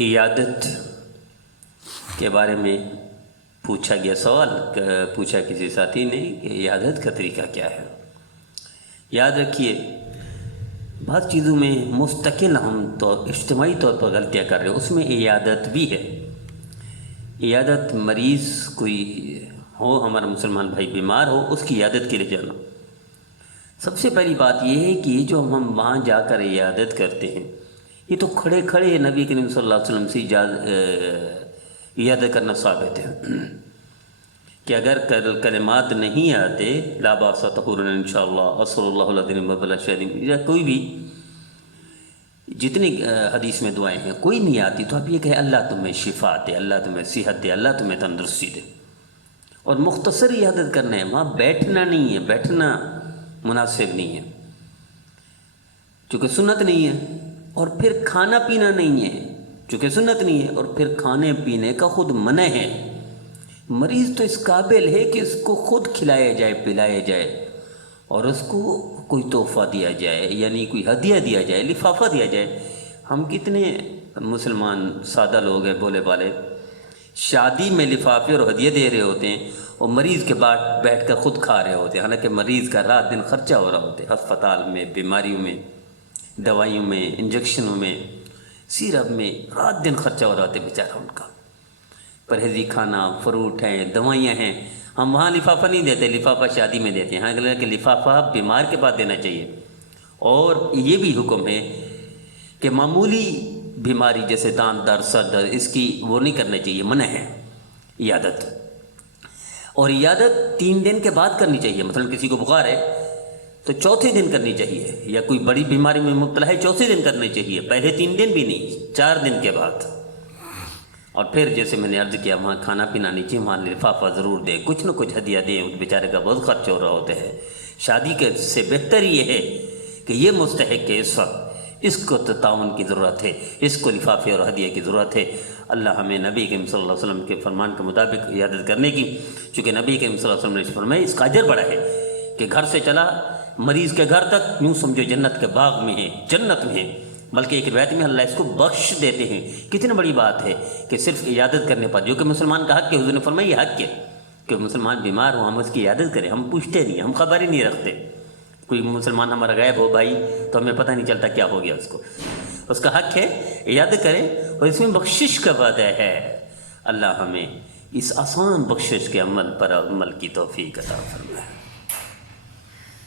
عیادت کے بارے میں پوچھا گیا سوال، پوچھا کسی ساتھی نے کہ عیادت کا طریقہ کیا ہے۔ یاد رکھیے، بعض چیزوں میں مستقل ہم تو اجتماعی طور پر غلطیاں کر رہے ہیں، اس میں عیادت بھی ہے۔ عیادت مریض کوئی ہو، ہمارا مسلمان بھائی بیمار ہو، اس کی عیادت کے لیے جانا۔ سب سے پہلی بات یہ ہے کہ جو ہم وہاں جا کر عیادت کرتے ہیں، یہ تو کھڑے کھڑے نبی کریم صلی اللہ علیہ وسلم سے عیادت کرنا ثابت ہے کہ اگر کلمات نہیں آتے لا باس طہور انشاءاللہ اصل اللہ العظیم وبلا شہدین یا کوئی بھی جتنی حدیث میں دعائیں ہیں کوئی نہیں آتی، تو آپ یہ کہیں اللہ تمہیں شفا دے، اللہ تمہیں صحت دے، اللہ تمہیں تندرستی دے، اور مختصر عیادت کرنا ہے۔ وہاں بیٹھنا نہیں ہے، بیٹھنا مناسب نہیں ہے چونکہ سنت نہیں ہے، اور پھر کھانا پینا نہیں ہے چونکہ سنت نہیں ہے، اور پھر کھانے پینے کا خود منع ہے۔ مریض تو اس قابل ہے کہ اس کو خود کھلایا جائے، پلایا جائے، اور اس کو کوئی تحفہ دیا جائے، یعنی کوئی ہدیہ دیا جائے، لفافہ دیا جائے۔ ہم کتنے مسلمان سادہ لوگ ہیں، بولے والے، شادی میں لفافے اور ہدیہ دے رہے ہوتے ہیں، اور مریض کے بعد بیٹھ کر خود کھا رہے ہوتے ہیں، حالانکہ مریض کا رات دن خرچہ ہو رہا ہوتا ہے، ہسپتال میں، بیماریوں میں، دوائیوں میں، انجیکشنوں میں، سیرپ میں، رات دن خرچہ ہو رہا ہوتا ہے بیچارہ ان کا۔ پرہیزی کھانا، فروٹ ہیں، دوائیاں ہیں، ہم وہاں لفافہ نہیں دیتے، لفافہ شادی میں دیتے ہیں۔ ہاں کہ لفافہ بیمار کے بعد دینا چاہیے، اور یہ بھی حکم ہے کہ معمولی بیماری جیسے دانت درد، سر درد، اس کی وہ نہیں کرنا چاہیے، منع ہے عیادت۔ اور عیادت 3 دن کے بعد کرنی چاہیے، مثلا کسی کو بخار ہے تو چوتھے دن کرنی چاہیے، یا کوئی بڑی بیماری میں مبتلا ہے چوتھے دن کرنی چاہیے، پہلے 3 دن بھی نہیں، 4 دن کے بعد۔ اور پھر جیسے میں نے عرض کیا، وہاں کھانا پینا نہیں چاہیے، وہاں لفافہ ضرور دیں، کچھ نہ کچھ ہدیہ دیں، اس بیچارے کا بہت خرچ ہو رہا ہوتا ہے۔ شادی کے سے بہتر یہ ہے کہ یہ مستحق ہے، اس وقت اس کو تعاون کی ضرورت ہے، اس کو لفافے اور ہدیہ کی ضرورت ہے۔ اللہ ہمیں نبی کریم صلی اللہ علیہ وسلم کے فرمان کے مطابق عیادت کرنے کی، چونکہ نبی کریم صلی اللہ علیہ وسلم نے فرمایا اس کا اجر بڑا ہے کہ گھر سے چلا مریض کے گھر تک، یوں سمجھو جنت کے باغ میں ہے، جنت میں ہے، بلکہ ایک روایت میں اللہ اس کو بخش دیتے ہیں۔ کتنی بڑی بات ہے کہ صرف عیادت کرنے پر، جو کہ مسلمان کا حق ہے، حضور نے فرمایا یہ حق ہے کہ مسلمان بیمار ہو ہم اس کی عیادت کریں، ہم پوچھتے نہیں، ہم خبر ہی نہیں رکھتے۔ کوئی مسلمان ہمارا غائب ہو بھائی تو ہمیں پتہ نہیں چلتا کیا ہو گیا اس کو، اس کا حق ہے عیادت کریں، اور اس میں بخشش کا وعدہ ہے۔ اللہ ہمیں اس آسان بخشش کے عمل پر عمل کی توفیق عطا فرمائے۔